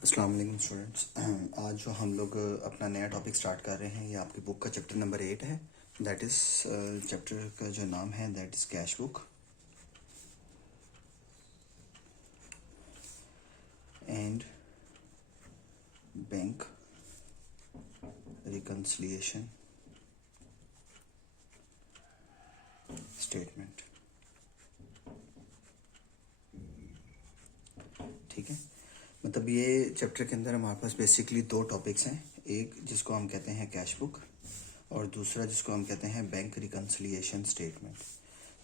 अस्सलाम वालेकुम स्टूडेंट्स। आज जो हम लोग अपना नया टॉपिक स्टार्ट कर रहे हैं ये आपकी बुक का चैप्टर नंबर 8 है। दैट इज़ चैप्टर का जो नाम है that is cash book and bank reconciliation statement. ठीक है, मतलब ये चैप्टर के अंदर हमारे पास बेसिकली दो टॉपिक्स हैं, एक जिसको हम कहते हैं कैश बुक और दूसरा जिसको हम कहते हैं बैंक रिकन्सिलिएशन स्टेटमेंट।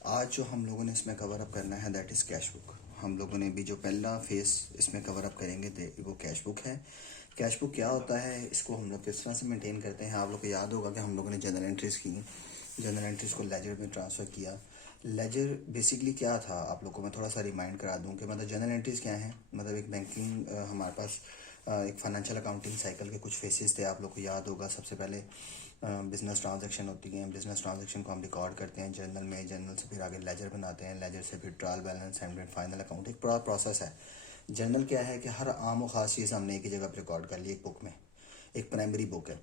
आज जो हम लोगों ने इसमें कवर अप करना है दैट इज़ कैश बुक। हम लोगों ने भी जो पहला फेस इसमें कवर अप करेंगे वो कैश बुक है। कैश बुक क्या होता है, इसको हम लोग किस तरह से मेंटेन करते हैं। आप लोग को याद होगा कि हम लोगों ने जनरल एंट्रीज़ की, जनरल एंट्रीज़ को लेजर में ट्रांसफ़र किया। लेजर बेसिकली क्या था, आप लोग को मैं थोड़ा सा रिमाइंड करा दूं कि मतलब जनरल एंट्रीज़ क्या हैं। मतलब एक बैंकिंग हमारे पास एक फाइनेंशियल अकाउंटिंग साइकिल के कुछ फेसेस थे, आप लोग को याद होगा। सबसे पहले बिजनेस ट्रांजैक्शन होती हैं, बिजनेस ट्रांजैक्शन को हम रिकॉर्ड करते हैं जर्नल में, जर्नल से फिर आगे लेजर बनाते हैं, लेजर से फिर ट्रायल बैलेंस एंड फिर फाइनल अकाउंट। एक पूरा प्रोसेस है। जर्नल क्या है कि हर आम और ख़ास चीज़ हमने एक ही जगह पर रिकॉर्ड कर ली, एक बुक में, एक प्राइमरी बुक है।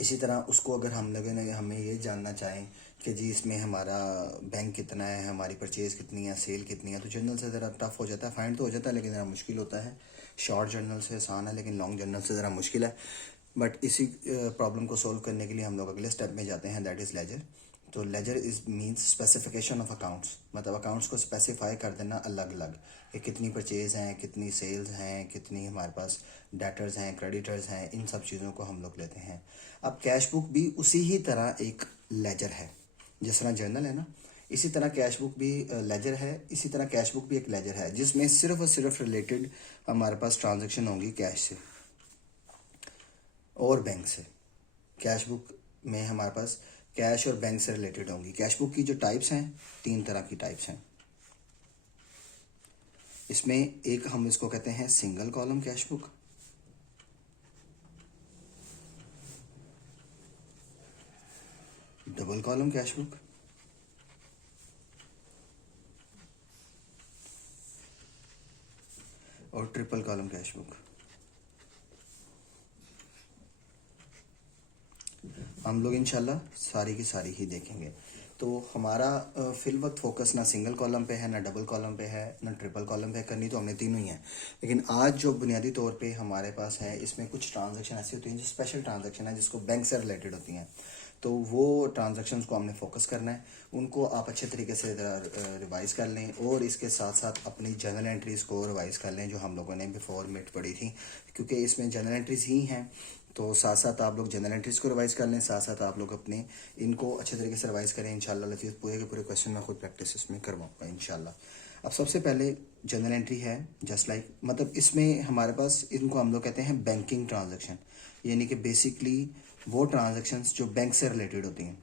इसी तरह उसको अगर हम लोगों ने हमें ये जानना चाहें कि जी इसमें हमारा बैंक कितना है, हमारी परचेज़ कितनी है, सेल कितनी है, तो जर्नल से ज़रा टफ हो जाता है। फाइंड तो हो जाता है लेकिन ज़रा मुश्किल होता है। शॉर्ट जर्नल से आसान है लेकिन लॉन्ग जर्नल से ज़रा मुश्किल है। बट इसी प्रॉब्लम को सोल्व करने के लिए हम लोग अगले स्टेप में जाते हैं, दैट इज़ लेजर। तो ledger is means specification of accounts, मतलब अकाउंट्स को स्पेसिफाई कर देना अलग अलग कि कितनी परचेज़ हैं, कितनी सेल्स हैं, कितनी हमारे पास डेटर्स हैं, क्रेडिटर्स हैं, इन सब चीज़ों को हम लोग लेते हैं। अब कैश बुक भी उसी ही तरह एक लेजर है, जिस तरह जर्नल है ना, इसी तरह कैश बुक भी लेजर है। इसी तरह कैश बुक भी एक लेजर है जिसमें सिर्फ और सिर्फ रिलेटेड हमारे पास ट्रांजेक्शन होंगी कैश से और बैंक से। कैश बुक में हमारे पास कैश और बैंक से रिलेटेड होंगी। कैश बुक की जो टाइप्स हैं, 3 तरह की टाइप्स हैं। इसमें एक हम इसको कहते हैं single column cash book, double column cash book और ट्रिपल कॉलम कैश बुक। हम लोग इंशाल्लाह सारी की सारी ही देखेंगे। तो हमारा फिल वक्त फोकस ना सिंगल कॉलम पे है, ना डबल कॉलम पे है, ना ट्रिपल कॉलम पे है। करनी तो हमने तीनों ही है, लेकिन आज जो बुनियादी तौर पे हमारे पास है इसमें कुछ ट्रांजैक्शन ऐसी होती हैं जो स्पेशल ट्रांजैक्शन है, जिसको बैंक से रिलेटेड होती हैं। तो वो ट्रांजैक्शंस को हमने फोकस करना है, उनको आप अच्छे तरीके से रिवाइज कर लें और इसके साथ साथ अपनी जर्नल एंट्रीज़ को रिवाइज कर लें जो हम लोगों ने बिफोर मिट पढ़ी थी, क्योंकि इसमें जर्नल एंट्रीज़ ही हैं। तो साथ साथ आप लोग जनरल एंट्रीज़ को रिवाइज कर लें, साथ साथ आप लोग अपने इनको अच्छे तरीके से रिवाइज करें। इंशाल्लाह लतीफ़ पूरे के पूरे क्वेश्चन मैं खुद प्रैक्टिस इसमें करवाऊँगा इंशाल्लाह। अब सबसे पहले जनरल एंट्री है जस्ट लाइक, मतलब इसमें हमारे पास इनको हम लोग कहते हैं बैंकिंग ट्रांजेक्शन, यानी कि बेसिकली वो ट्रांजेक्शन्स जो बैंक से रिलेटेड होती हैं।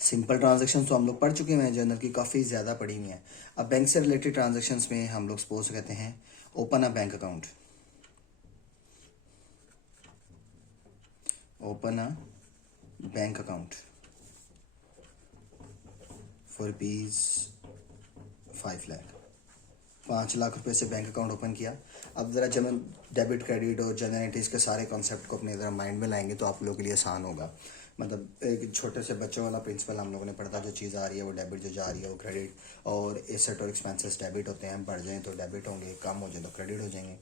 सिंपल ट्रांजेक्शन तो हम लोग पढ़ चुके हैं, जनरल की काफ़ी ज़्यादा पढ़ी हुई हैं। अब बैंक से रिलेटेड ट्रांजेक्शन्स में हम लोग सपोज कहते हैं open a bank account, open a bank account for rupees 5 lakh, 5 lakh रुपए से बैंक अकाउंट ओपन किया। अब ज़रा जब हम डेबिट क्रेडिट और जनरल एंट्रीज़ के सारे कॉन्सेप्ट को अपने ज़रा माइंड में लाएंगे तो आप लोगों के लिए आसान होगा। मतलब एक छोटे से बच्चों वाला प्रिंसिपल हम लोगों ने पढ़ा था, जो चीज़ आ रही है वो डेबिट, जो जा रही है वो क्रेडिट। और एसेट और एक्सपेंसेस डेबिट होते हैं, बढ़ जाएँ तो डेबिट होंगे, कम हो जाए तो क्रेडिट हो जाएंगे।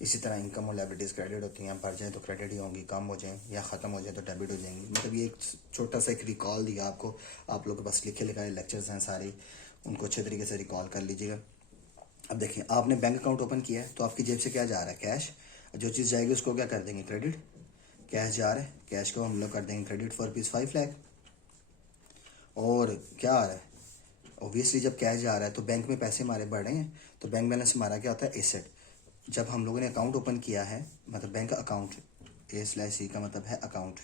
इसी तरह इनकम और लायबिलिटीज़ क्रेडिट होती हैं, बढ़ जाए तो क्रेडिट ही होंगी, कम हो जाए या ख़त्म हो जाए तो डेबिट हो जाएंगी। मतलब ये एक छोटा सा एक रिकॉल दिया आपको, आप लोग के पास लिखे लिखाए लेक्चर्स हैं सारे, उनको अच्छे तरीके से रिकॉल कर लीजिएगा। अब देखिए, आपने बैंक अकाउंट ओपन किया है तो आपकी जेब से क्या जा रहा है, कैश। जो चीज़ जाएगी उसको क्या कर देंगे, क्रेडिट। कैश जा रहा है, कैश को हम लोग कर देंगे क्रेडिट फॉर रुपीज़ 5 लाख। और क्या आ रहा है, ऑब्वियसली जब कैश जा रहा है तो बैंक में पैसे हमारे बढ़ रहे हैं, तो बैंक बैलेंस हमारा क्या होता है, एसेट। जब हम लोगों ने अकाउंट ओपन किया है, मतलब बैंक अकाउंट, A/C का मतलब है अकाउंट,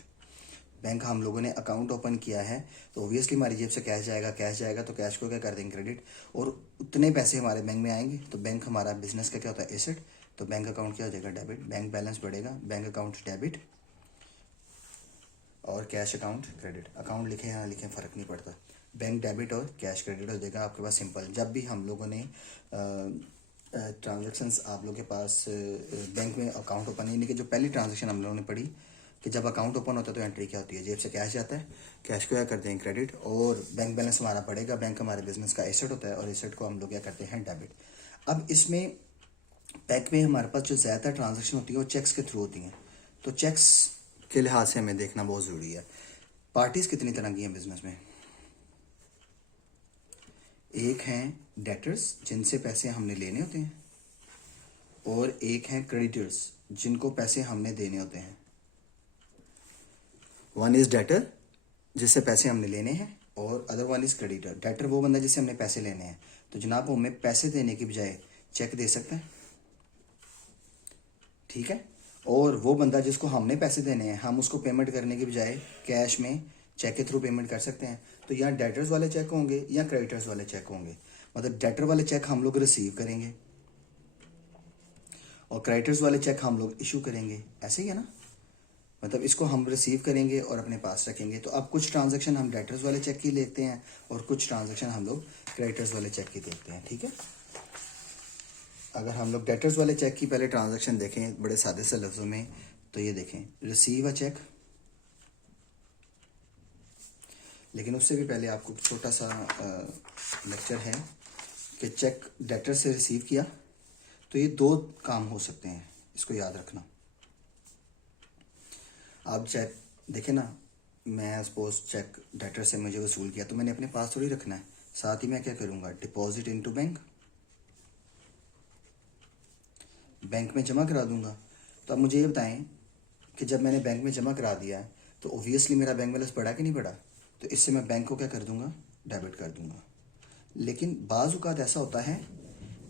बैंक हम लोगों ने अकाउंट ओपन किया है तो ऑब्वियसली हमारी जेब से कैश जाएगा, कैश जाएगा तो कैश को क्या कर देंगे, क्रेडिट। और उतने पैसे हमारे बैंक में आएंगे तो बैंक हमारा बिजनेस का क्या होता है, एसेट। तो बैंक अकाउंट क्या हो जाएगा, डेबिट। बैंक बैलेंस बढ़ेगा, बैंक अकाउंट डेबिट और कैश अकाउंट क्रेडिट। अकाउंट लिखें या ना लिखें फ़र्क नहीं पड़ता, बैंक डेबिट और कैश क्रेडिट हो जाएगा आपके पास। सिंपल, जब भी हम लोगों ने ट्रांजैक्शंस आप लोग के पास बैंक में अकाउंट ओपन, यानी कि जो पहली ट्रांजैक्शन हम लोगों ने पढ़ी कि जब अकाउंट ओपन होता है तो एंट्री क्या होती है, जेब से कैश जाता है, कैश को क्या करते हैं क्रेडिट, और बैंक बैलेंस हमारा बढ़ेगा। बैंक हमारे बिजनेस का एसेट होता है और एसेट को हम लोग क्या करते हैं डेबिट। अब इसमें बैंक में हमारे पास जो ज़्यादा ट्रांजैक्शन होती है वो चेक्स के थ्रू होती हैं, तो चेक्स के लिहाज से हमें देखना बहुत ज़रूरी है। पार्टीज़ कितनी तरह की हैं बिजनेस में? एक हैं डेटर्स जिनसे पैसे हमने लेने होते हैं, और एक हैं क्रेडिटर्स जिनको पैसे हमने देने होते हैं। वन इज़ डेटर जिससे पैसे हमने लेने हैं, और other one is creditor. Debtor वो बंदा जिससे हमने पैसे लेने हैं, तो जनाब वो हमें पैसे देने की बजाय चेक दे सकता है, ठीक है। और वो बंदा जिसको हमने पैसे देने हैं, हम उसको पेमेंट करने की बजाय कैश में चेक के थ्रू पेमेंट कर सकते हैं। तो यहाँ डेटर्स वाले चेक होंगे या क्रेडिटर्स वाले चेक होंगे। मतलब डेटर वाले चेक हम लोग रिसीव करेंगे और क्रेडिटर्स वाले चेक हम लोग इशू करेंगे, ऐसे ही है ना। मतलब इसको हम रिसीव करेंगे और अपने पास रखेंगे। तो अब कुछ ट्रांजैक्शन हम डेटर्स वाले चेक की लेते हैं और कुछ ट्रांजैक्शन हम लोग क्रेडिटर्स वाले चेक की देखते हैं, ठीक है। अगर हम लोग डेटर्स वाले चेक की पहले ट्रांजैक्शन देखें बड़े सादे से लफ्ज़ों में, तो ये देखें, रिसीव अ चेक। लेकिन उससे भी पहले आपको छोटा सा लेक्चर है कि चेक डेटर से रिसीव किया तो ये दो काम हो सकते हैं, इसको याद रखना। आप चेक देखें ना, मैं सपोज चेक डेटर से मुझे वसूल किया तो मैंने अपने पास थोड़ी रखना है, साथ ही मैं क्या करूँगा, डिपॉजिट इनटू बैंक, बैंक में जमा करा दूंगा। तो अब मुझे ये बताएं कि जब मैंने बैंक में जमा करा दिया है तो ओबियसली मेरा बैंक बैलेंस बढ़ा कि नहीं बढ़ा, तो इससे मैं बैंक को क्या कर दूंगा, डेबिट कर दूंगा। लेकिन बाज़ औक़ात ऐसा होता है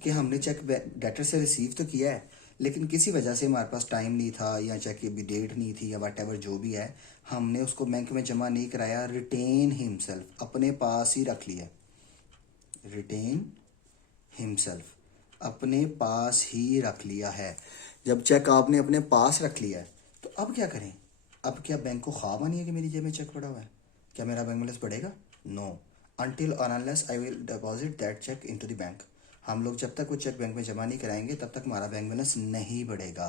कि हमने चेक डेटर से रिसीव तो किया है, लेकिन किसी वजह से हमारे पास टाइम नहीं था या चेक की भी डेट नहीं थी या वट एवर जो भी है, हमने उसको बैंक में जमा नहीं कराया, रिटेन हिमसेल्फ, अपने पास ही रख लिया। रिटेन हिमसेल्फ, अपने पास ही रख लिया है। जब चेक आपने अपने पास रख लिया है तो अब क्या करें? अब क्या बैंक को ख्वाब नहीं है कि मेरी जेब में चेक पड़ा हुआ है? क्या मेरा बैंक बैलेंस बढ़ेगा? नो, अनटिल और unless I will deposit that cheque into the bank. हम लोग जब तक वो चेक बैंक में जमा नहीं कराएंगे तब तक हमारा बैंक बैलेंस नहीं बढ़ेगा।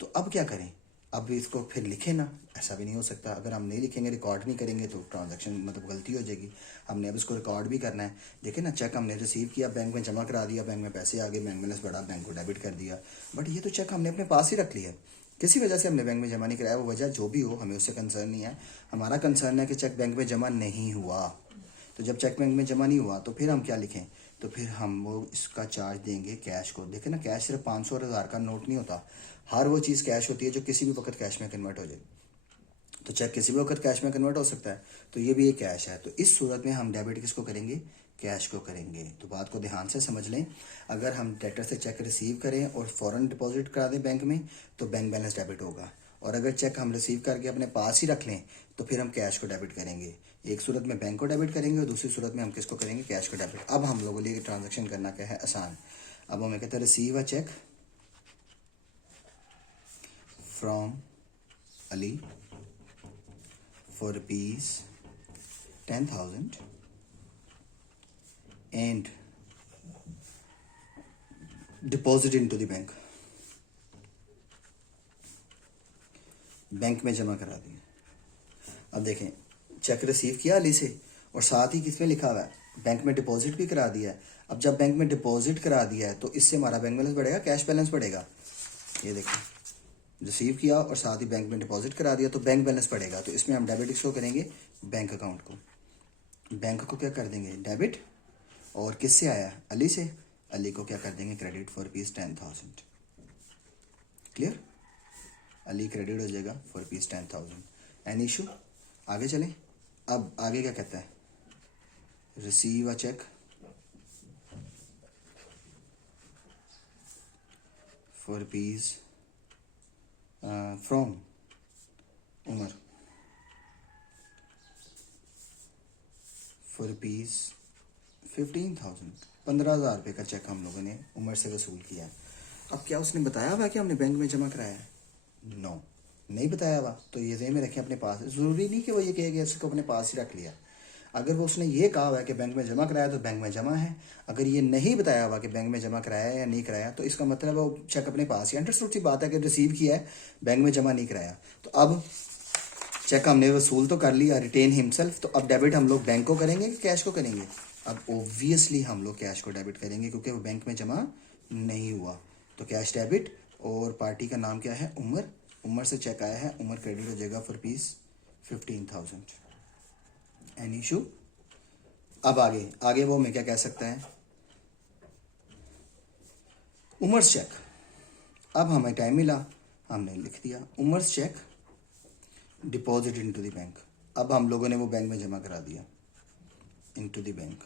तो अब क्या करें? अब इसको फिर लिखें ना, ऐसा भी नहीं हो सकता। अगर हम नहीं लिखेंगे, रिकॉर्ड नहीं करेंगे तो ट्रांजैक्शन मतलब गलती हो जाएगी। हमने अब इसको रिकॉर्ड भी करना है। देखिए ना, चेक हमने रिसीव किया, बैंक में जमा करा दिया, बैंक में पैसे आ गए, बैंक बैलेंस बढ़ा, बैंक को डेबिट कर दिया। बट ये तो चेक हमने अपने पास ही रख लिया, किसी वजह से हमने बैंक में जमा नहीं कराया। वो वजह जो भी हो, हमें उससे कंसर्न नहीं है। हमारा कंसर्न है कि चेक बैंक में जमा नहीं हुआ। तो जब चेक बैंक में जमा नहीं हुआ तो फिर हम क्या लिखें? तो फिर हम वो इसका चार्ज देंगे कैश को। देखें ना, कैश सिर्फ 500 और 1000 का नोट नहीं होता, हर वो चीज़ कैश होती है जो किसी भी वक्त कैश में कन्वर्ट हो जाए। तो चेक किसी भी वक्त कैश में कन्वर्ट हो सकता है, तो ये भी एक कैश है। तो इस सूरत में हम डेबिट किसको करेंगे? कैश को करेंगे। तो बात को ध्यान से समझ लें, अगर हम डेटर से चेक रिसीव करें और फ़ौरन डिपॉजिट करा दें बैंक में तो बैंक बैलेंस डेबिट होगा, और अगर चेक हम रिसीव करके अपने पास ही रख लें तो फिर हम कैश को डेबिट करेंगे। एक सूरत में बैंक को डेबिट करेंगे और दूसरी सूरत में हम किसको करेंगे? कैश को डेबिट। अब हम लोगों के लिए ट्रांजेक्शन करना क्या है? आसान। अब हमें कहते हैं receive a cheque from Ali for rupees 10,000 and deposit into the bank। Bank में जमा करा दिए। अब देखें, चेक रिसीव किया अली से और साथ ही किसमें लिखा हुआ है? बैंक में डिपॉजिट भी करा दिया है। अब जब बैंक में डिपॉजिट करा दिया है तो इससे हमारा बैंक बैलेंस बढ़ेगा, कैश बैलेंस बढ़ेगा। ये देखें, रिसीव किया और साथ ही बैंक में डिपॉजिट करा दिया तो बैंक बैलेंस बढ़ेगा। तो इसमें हम डेबिट किसको करेंगे? बैंक अकाउंट को। बैंक को क्या कर देंगे? डेबिट। और किससे आया? अली से। अली को क्या कर देंगे? Credit for rupees 10,000। Clear? Ali credit हो जाएगा फॉर रुपीज़ 10,000। Any issue? आगे चलें। अब आगे क्या कहता है? Receive a cheque for rupees from Umar for rupees 15,000। 15,000 रुपये का चेक हम लोगों ने उमर से वसूल किया। अब क्या उसने बताया हुआ कि हमने बैंक में जमा कराया है? नो, नहीं बताया हुआ। तो ये ज़हन में रखें अपने पास। ज़रूरी नहीं कि वो ये कहेगा इसको अपने पास ही रख लिया। अगर वो उसने ये कहा हुआ है कि बैंक में जमा कराया तो बैंक में जमा है, अगर ये नहीं बताया हुआ कि बैंक में जमा कराया या नहीं कराया तो इसका मतलब वो चेक अपने पास ही, अंडरस्टूड सी बात है कि रिसीव किया है, बैंक में जमा नहीं कराया। तो अब चेक हमने वसूल तो कर लिया, रिटेन हिमसेल्फ, तो अब डेबिट हम लोग बैंक को करेंगे कि कैश को करेंगे? अब ओब्वियसली हम लोग कैश को डेबिट करेंगे क्योंकि वो बैंक में जमा नहीं हुआ। तो कैश डेबिट, और पार्टी का नाम क्या है? उमर। उमर से चेक आया है, उमर क्रेडिट हो जाएगा फॉर रुपीज 15,000। Any issue? अब आगे वो मैं क्या कह सकता है? उमर्स चेक। अब हमें टाइम मिला, हमने लिख दिया Umar's check deposit into the bank. अब हम लोगों ने वो बैंक में जमा करा दिया, इनटू द बैंक।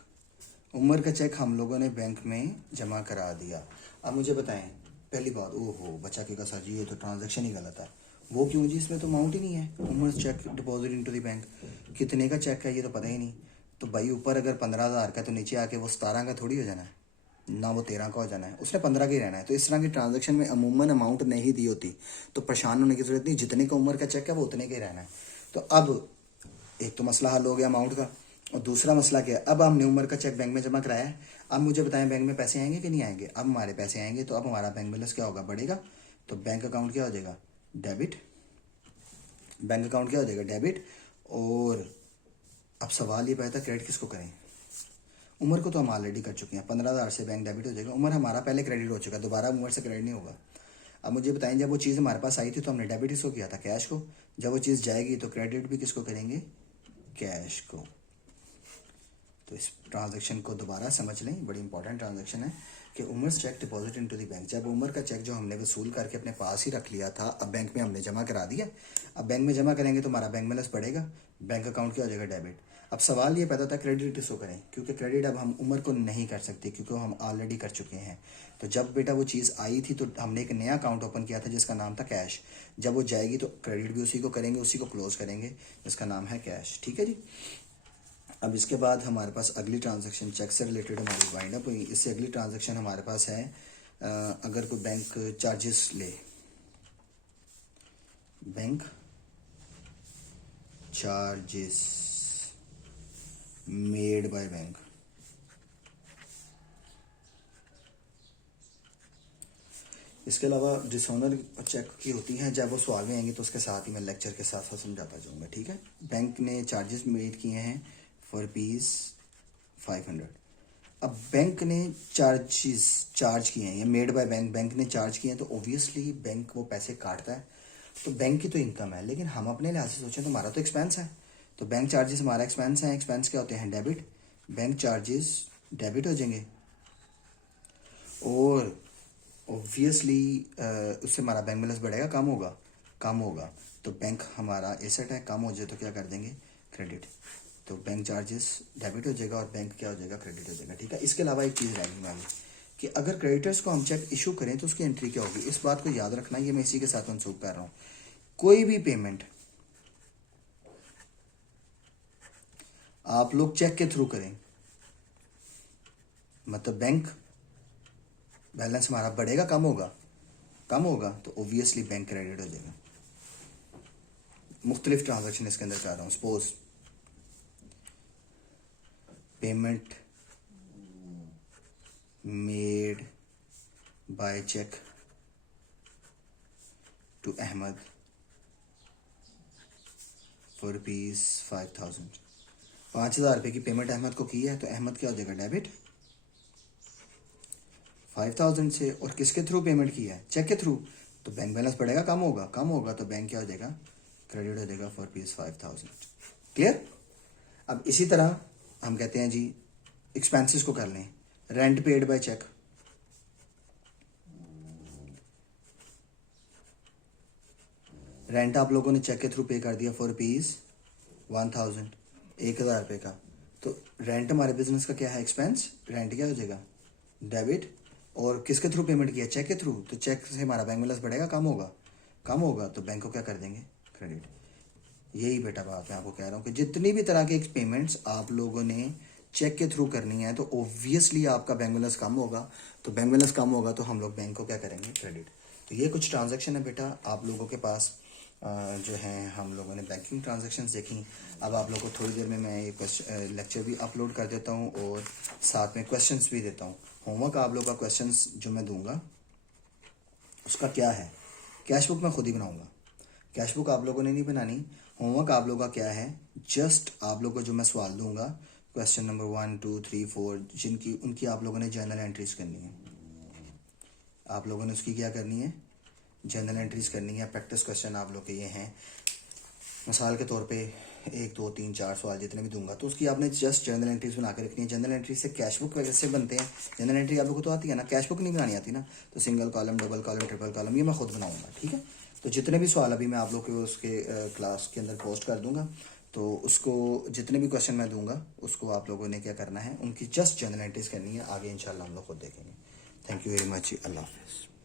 उमर का चेक हम लोगों ने बैंक में जमा करा दिया। अब मुझे बताएं, पहली बात, ओहो बच्चा के कसा जी, ये तो ट्रांजैक्शन ही गलत है। वो क्यों जी? इसमें तो अमाउंट ही नहीं है। Umar cheque deposit into the bank, कितने का चेक है ये तो पता ही नहीं। तो भाई ऊपर अगर 15,000 का तो नीचे आके वो 17 का थोड़ी हो जाना है ना, वो 13 का हो जाना है, उसने 15 का ही रहना है। तो इस तरह की ट्रांजैक्शन में अमूमन अमाउंट नहीं दी होती, तो परेशान होने की जरूरत नहीं, जितने का उमर का चेक है वो उतने का ही रहना है। तो अब एक तो मसला हल हो गया अमाउंट का, और दूसरा मसला क्या है? अब हमने उमर का चेक बैंक में जमा कराया है। अब मुझे बताएं बैंक में पैसे आएंगे कि नहीं आएंगे? अब हमारे पैसे आएंगे तो अब हमारा बैंक बैलेंस क्या होगा? बढ़ेगा। तो बैंक अकाउंट क्या हो जाएगा? डेबिट। बैंक अकाउंट क्या हो जाएगा? डेबिट। और अब सवाल ये पैदा, क्रेडिट किसको करें? उमर को तो हम ऑलरेडी कर चुके हैं, 15,000 से बैंक डेबिट हो जाएगा। उमर हमारा पहले क्रेडिट हो चुका है, दोबारा उमर से क्रेडिट नहीं होगा। अब मुझे बताएं, जब वो चीज़ हमारे पास आई थी तो हमने डेबिट किसको किया था? कैश को। जब वो चीज़ जाएगी तो क्रेडिट भी किसको करेंगे? कैश को। तो इस ट्रांजैक्शन को दोबारा समझ लें, बड़ी इंपॉर्टेंट ट्रांजैक्शन है कि Umar's check deposit into the bank. जब उमर का चेक जो हमने वसूल करके अपने पास ही रख लिया था, अब बैंक में हमने जमा करा दिया। अब बैंक में जमा करेंगे तो हमारा बैंक बैलेंस बढ़ेगा, बैंक अकाउंट क्या हो जाएगा? डेबिट। अब सवाल ये पैदा होता है क्रेडिट किसको करें, क्योंकि क्रेडिट अब हम उमर को नहीं कर सकते क्योंकि हम ऑलरेडी कर चुके हैं। तो जब बेटा वो चीज़ आई थी तो हमने एक नया अकाउंट ओपन किया था जिसका नाम था कैश। जब वो जाएगी तो क्रेडिट भी उसी को करेंगे, उसी को क्लोज करेंगे जिसका नाम है कैश। ठीक है जी। अब इसके बाद हमारे पास अगली ट्रांजैक्शन चेक से रिलेटेड हमारी वाइंड अप हुई। इससे अगली ट्रांजैक्शन हमारे पास है, अगर कोई बैंक चार्जेस ले, bank charges made by bank. इसके अलावा डिसऑनर चेक की होती हैं, जब वो सवाल में आएंगे तो उसके साथ ही मैं लेक्चर के साथ साथ समझाता जाऊंगा। ठीक है। बैंक ने चार्जेस मेड किए हैं फॉर रुपीज़ 500। अब बैंक ने चार्ज किए हैं, ये मेड बाय बैंक, बैंक ने चार्ज किए हैं, तो ऑब्वियसली बैंक वो पैसे काटता है। तो बैंक की तो इनकम है, लेकिन हम अपने लिहाज से सोचें तो हमारा तो एक्सपेंस है। तो बैंक चार्जेस हमारा एक्सपेंस है। एक्सपेंस क्या होते हैं? डेबिट। बैंक चार्जेस डेबिट हो जाएंगे, और ऑब्वियसली उससे हमारा बैंक बैलेंस बढ़ेगा, कम होगा? कम होगा। तो बैंक हमारा एसेट है, कम हो जाए तो क्या कर देंगे? क्रेडिट। तो बैंक चार्जेस डेबिट हो जाएगा और बैंक क्या हो जाएगा? क्रेडिट हो जाएगा। ठीक है। इसके अलावा एक चीज़ रहेगी मैम कि अगर क्रेडिटर्स को हम चेक इशू करें तो उसकी एंट्री क्या होगी? इस बात को याद रखना, ये मैं इसी के साथ मंसूब कर रहा हूँ। कोई भी पेमेंट आप लोग चेक के थ्रू करें, मतलब बैंक बैलेंस हमारा बढ़ेगा, कम होगा? कम होगा। तो ऑब्वियसली बैंक क्रेडिट हो जाएगा। मुख्तलिफ ट्रांजैक्शन इसके अंदर कर रहा हूँ। Suppose payment made by cheque to Ahmed for rupees 5,000। 5,000 रुपये की पेमेंट अहमद को की है, तो अहमद क्या हो जाएगा? डेबिट 5,000 से। और किसके थ्रू पेमेंट की है? चेक के थ्रू। तो बैंक बैलेंस बढ़ेगा, कम होगा? कम होगा। तो बैंक क्या हो जाएगा? क्रेडिट हो जाएगा फॉर रुपीज़ 5,000। क्लियर? अब इसी तरह हम कहते हैं जी एक्सपेंसेस को कर लें। Rent paid by cheque, rent आप लोगों ने चेक के थ्रू पे कर दिया फॉर रुपीज़ 1,000, 1,000 रुपये का। तो रेंट हमारे बिजनेस का क्या है? एक्सपेंस। रेंट क्या हो जाएगा? डेबिट। और किसके थ्रू पेमेंट किया? चेक के थ्रू। तो चेक से हमारा बैंक बैलेंस बढ़ेगा, कम होगा? कम होगा। तो बैंक को क्या कर देंगे? क्रेडिट। यही बेटा बात मैं आपको कह रहा हूँ कि जितनी भी तरह के पेमेंट्स आप लोगों ने चेक के थ्रू करनी है तो ऑब्वियसली आपका बैंक बैलेंस कम होगा। तो बैंक बैलेंस कम होगा तो हम लोग बैंक को क्या करेंगे? क्रेडिट। तो ये कुछ ट्रांजैक्शन है बेटा आप लोगों के पास जो हैं हम लोगों ने बैंकिंग ट्रांजैक्शंस देखी। अब आप लोगों को थोड़ी देर में मैं ये लेक्चर भी अपलोड कर देता हूँ और साथ में क्वेश्चंस भी देता हूँ। होमवर्क आप लोगों का क्वेश्चंस जो मैं दूंगा उसका क्या है, कैश बुक मैं खुद ही बनाऊंगा, कैश बुक आप लोगों ने नहीं बनानी। होमवर्क आप लोगों का क्या है, जस्ट आप लोगों को जो मैं सवाल दूंगा क्वेश्चन नंबर 1 2 3 4 जिनकी उनकी आप लोगों ने जर्नल एंट्रीज करनी है। आप लोगों ने उसकी क्या करनी है, जर्नल एंट्रीज करनी है। प्रैक्टिस क्वेश्चन आप लोग के ये हैं, मिसाल के तौर पे 1 2 3 4 सवाल जितने भी दूंगा तो उसकी आपने जस्ट जर्नल एंट्रीज बना के रखनी है। जर्नल एंट्री से कैश बुक कैसे बनते हैं, जर्नल एंट्री आप लोगों को तो आती है ना, कैश बुक नहीं बनानी आती ना, तो single column, double column, triple column ये मैं खुद बनाऊंगा। ठीक है, तो जितने भी सवाल अभी मैं आप लोग के उसके क्लास के अंदर पोस्ट कर दूंगा, तो उसको जितने भी क्वेश्चन मैं दूंगा उसको आप लोगों ने क्या करना है, उनकी जस्ट जर्नल एंट्रीज करनी है। आगे इंशाल्लाह हम लोग खुद देखेंगे। थैंक यू वेरी मच, अल्लाह हाफिज़।